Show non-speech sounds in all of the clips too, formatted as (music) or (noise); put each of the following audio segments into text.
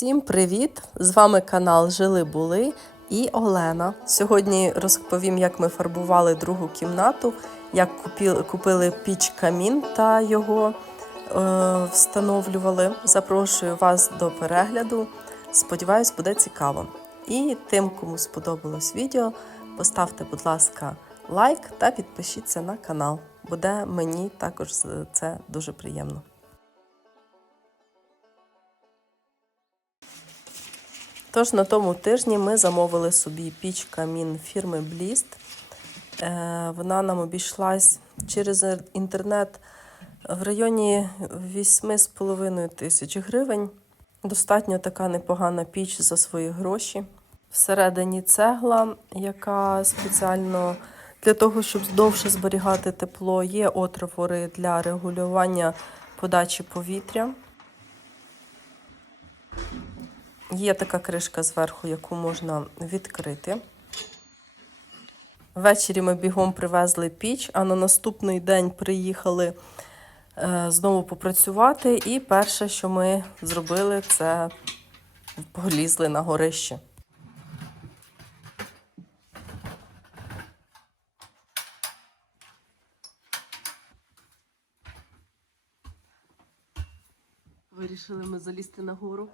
Всім привіт! З вами канал Жили Були і Олена. Сьогодні розповім, як ми фарбували другу кімнату, як купили, піч камін та його е, встановлювали. Запрошую вас до перегляду. Сподіваюсь, буде цікаво. І тим, кому сподобалось відео, поставте, будь ласка, лайк та підпишіться на канал. Буде мені також це дуже приємно. Тож на тому тижні ми замовили собі піч камін фірми Blist. Е, Вона нам обійшлась через інтернет в районі 8,5 тисяч гривень. Достатньо така непогана піч за свої гроші. Всередині цегла, яка спеціально для того, щоб довше зберігати тепло, є отвори для регулювання подачі повітря. Є така кришка зверху, яку можна відкрити. Ввечері ми бігом привезли піч, а на наступний день приїхали е, знову попрацювати. І перше, що ми зробили, це полізли на горище. Вирішили ми залізти на гору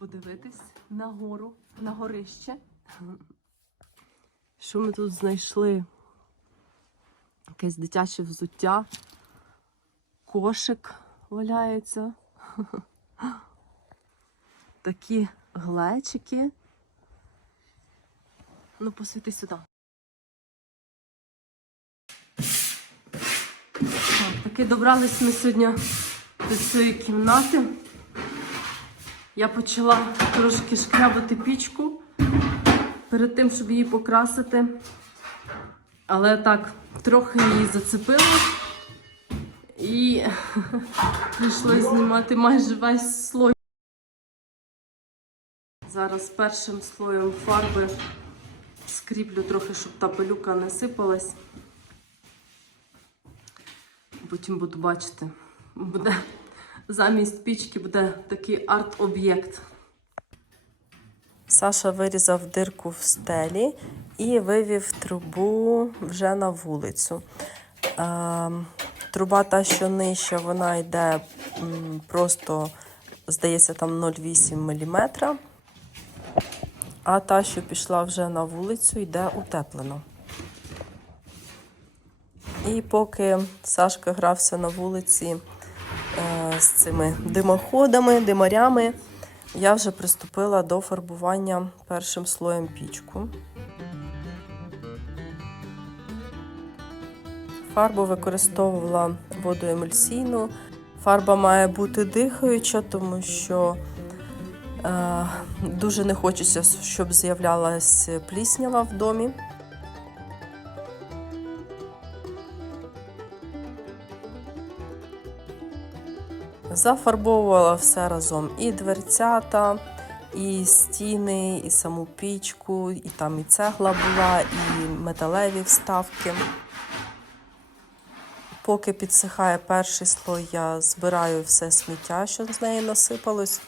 подивитись на гору, на горище. Що ми тут знайшли? Якесь дитяче взуття, кошик валяється. Такі глечики. Ну, посвіти сюди. Так, таки добрались ми сьогодні до цієї кімнати. Я почала трошки шкрябати пічку перед тим, щоб її покрасити. Але так, трохи її зацепило і (laughs) прийшлося знімати майже весь слой. Зараз першим слоєм фарби скріплю трохи, щоб та пилюка не сипалась. Потім буду бачити, буде замість пічки буде такий арт-об'єкт. Саша вирізав дирку в стелі і вивів трубу вже на вулицю. Е, труба та, що нижча, вона йде просто, здається, там 0,8 мм. А та, що пішла вже на вулицю, йде утеплено. І поки Сашка грався на вулиці з цими димоходами, димарями, я вже приступила до фарбування першим слоєм пічку. Фарбу використовувала воду емульсійну. Фарба має бути дихаюча, тому що е, дуже не хочеться, щоб з'являлась пліснява в домі. Зафарбовувала все разом і дверцята, і стіни, і саму пічку, і там і цегла була, і металеві вставки. Поки підсихає перший слой, я збираю все сміття, що з неї насипалось.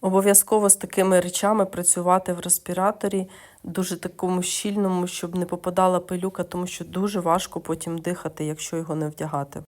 Обов'язково з такими речами працювати в респіраторі, дуже такому щільному, щоб не попадала пилюка, тому що дуже важко потім дихати, якщо його не вдягати.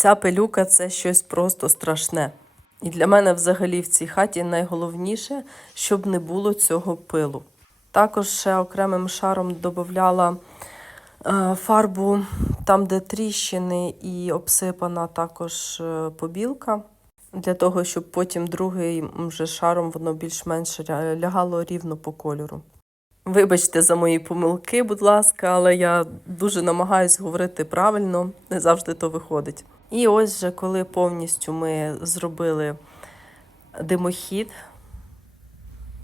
Ця пилюка це щось просто страшне. І для мене взагалі в цій хаті найголовніше, щоб не було цього пилу. Також ще окремим шаром додавала е, фарбу там, де тріщини, і обсипана також е, побілка, для того, щоб потім другим вже шаром воно більш-менш лягало рівно по кольору. Вибачте за мої помилки, будь ласка, але я дуже намагаюсь говорити правильно, не завжди то виходить. І ось вже коли повністю ми зробили димохід,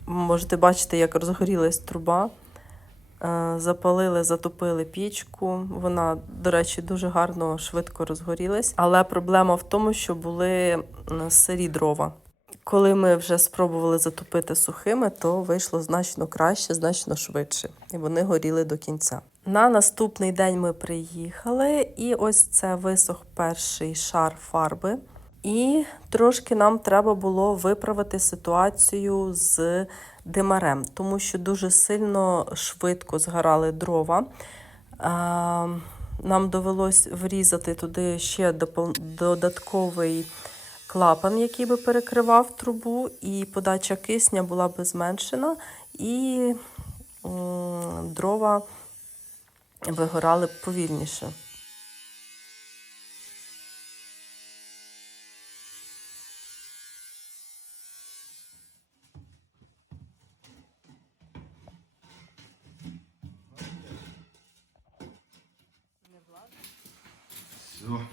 можете бачити, як розгорілась труба. Е, Запалили, затопили пічку. Вона, до речі, дуже гарно швидко розгорілась. Але проблема в тому, що були сирі дрова. Коли ми вже спробували затопити сухими, то вийшло значно краще, значно швидше, і вони горіли до кінця. На наступний день ми приїхали, і ось це висох перший шар фарби. І трошки нам треба було виправити ситуацію з димарем, тому що дуже сильно швидко згорали дрова. Нам довелось врізати туди ще додатковий клапан, який би перекривав трубу, і подача кисня була би зменшена, і дрова вигорали повільніше. Все.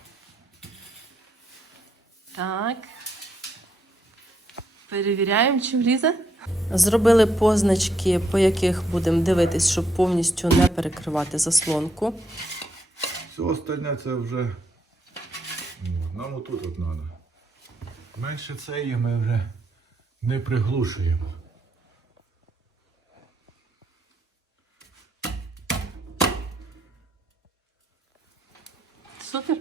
Так. Перевіряємо, чи влізе. Зробили позначки, по яких будемо дивитись, щоб повністю не перекривати заслонку. Все остальне це вже. Нам отут от треба. Менше цієї ми вже не приглушуємо. Супер.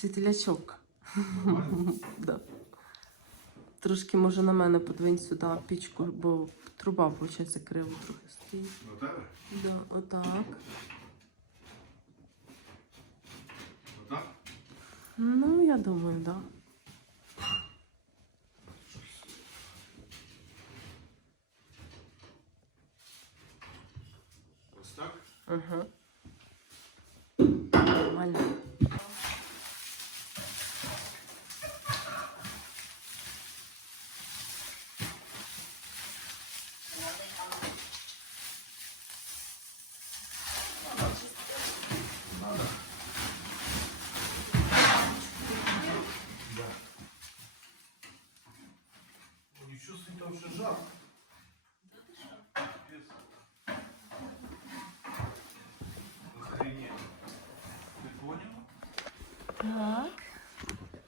Світилячок. (laughs) да. Трошки може на мене подвинь сюди пічку, бо труба, виходить, криво трохи стоїть. Тебе? Да, отак. Отак? Ну, я думаю, так. Да. Ось так? Угу. Нормально. Нічого собі там вже жарко. Охренеть. Ти поняла? Так.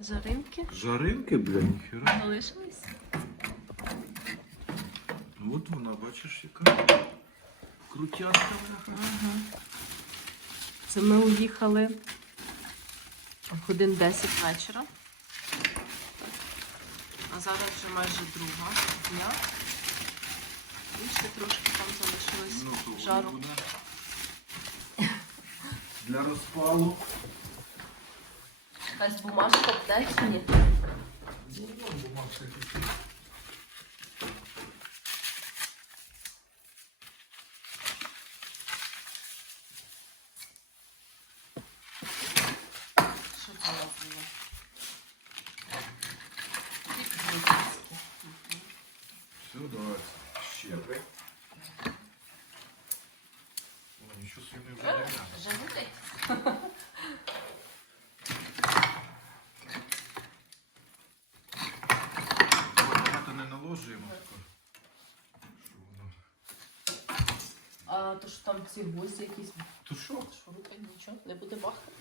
Жаринки Жаринки, бля, ніхера. залишились. От вона, бачиш, яка крутяшка. Це ми уїхали в годин 10 вечора. А зараз вже майже друга дня. І ще трошки там залишилось Ну, то жару. вона Для розпалу. Якась бумажка буде чи ні? Що це у нас було? Все, давай. Щепи. О, нічого собі не вже Живутий? Багато не наложуємо. тако. Що воно? А то що там ці гвозді якісь То що? шурупи, нічого, не буде бахати.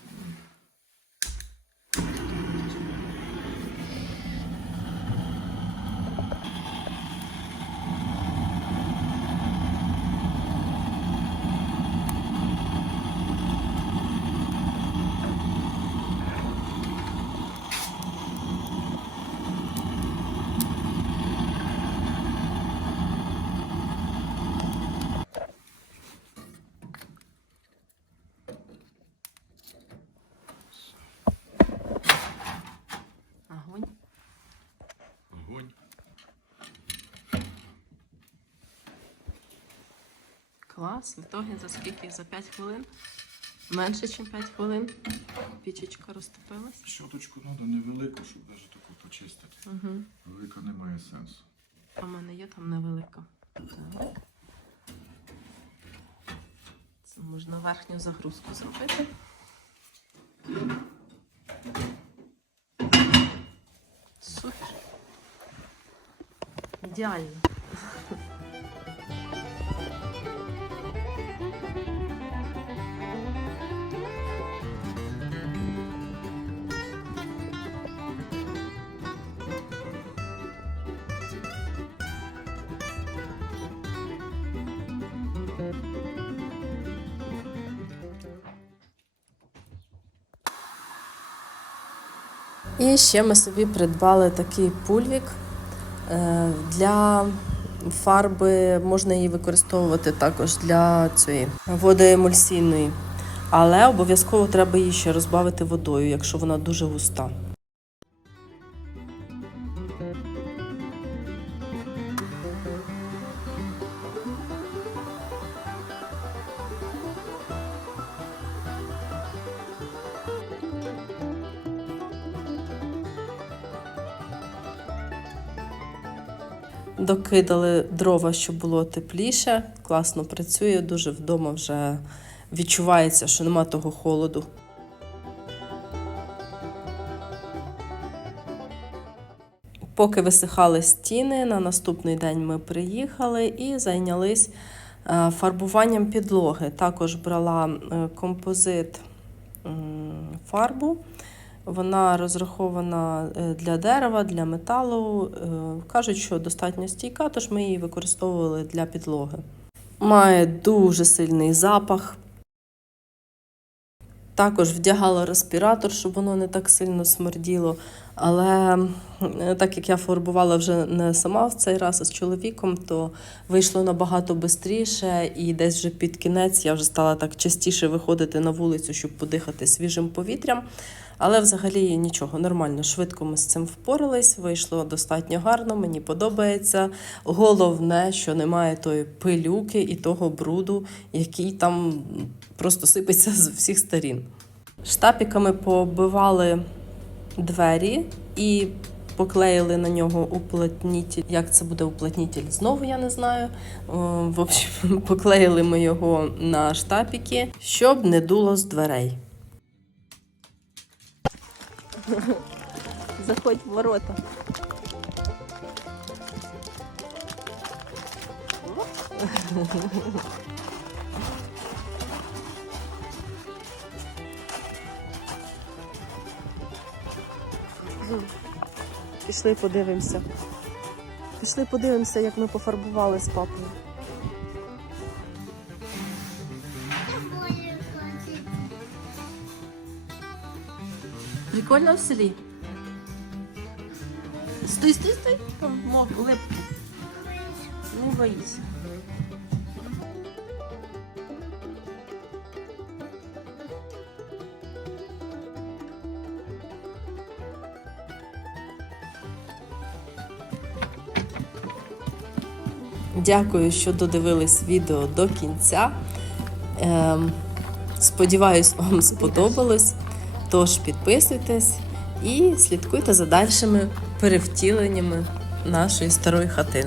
Клас. В ітогі за скільки? За 5 хвилин? Менше, ніж 5 хвилин. Пічечка розтопилась. Щоточку треба невелику, щоб навіть таку почистити. Угу. Велика не має сенсу. А в мене є там невелика. Так. Це можна верхню загрузку зробити. Супер. Ідеально. І ще ми собі придбали такий пульвік. Е, Для фарби можна її використовувати також для цієї водоемульсійної. Але обов'язково треба її ще розбавити водою, якщо вона дуже густа. Докидали дрова, щоб було тепліше. Класно працює, дуже вдома вже відчувається, що нема того холоду. Поки висихали стіни, на наступний день ми приїхали і зайнялись е, фарбуванням підлоги. Також брала е, композит фарбу. Вона розрахована е, для дерева, для металу. Е, Кажуть, що достатньо стійка, тож ми її використовували для підлоги. Має дуже сильний запах. Також вдягала респіратор, щоб воно не так сильно смерділо. Але е, так як я фарбувала вже не сама в цей раз, а з чоловіком, то вийшло набагато швидше, і десь вже під кінець я вже стала так частіше виходити на вулицю, щоб подихати свіжим повітрям. Але взагалі нічого, нормально, швидко ми з цим впорались, вийшло достатньо гарно, мені подобається. Головне, що немає тої пилюки і того бруду, який там просто сипеться з всіх сторін. Штапіками побивали двері і поклеїли на нього уплотнітель. Як це буде уплотнітель? Знову я не знаю. О, В общем, (laughs) поклеїли ми його на штапіки, щоб не дуло з дверей. (laughs) Заходь в ворота. Пішли подивимося. Пішли подивимося, як ми пофарбували з папою. Прикольно в селі. Стой, стой, стой. Там мох, липко. Не боїся. Дякую, що додивились відео до кінця. Ем, сподіваюсь, вам сподобалось. Тож підписуйтесь і слідкуйте за дальшими перевтіленнями нашої старої хатини.